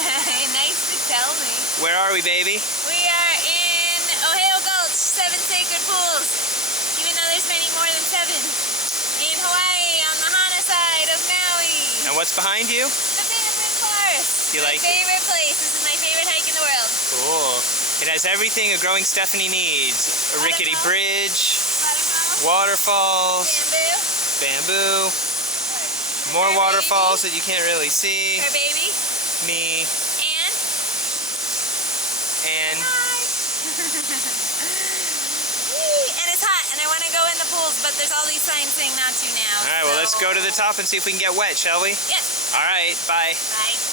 Nice to tell me. Where are we, baby? We are in Ohio Gulch, 7 sacred pools. Even though there's many more than 7. In Hawaii, on the Hana side of Maui. And what's behind you? The bamboo forest. You like it? My favorite place. This is my favorite hike in the world. Cool. It has everything a growing Stephanie needs. A rickety bridge, waterfalls, bamboo, more Her waterfalls baby. that you can't really see. Her baby. Me. And Hi. And it's hot, and I want to go in the pools, but there's all these signs saying not to now. all right, well, let's go to the top and see if we can get wet, shall we? Yes. All right, bye. Bye.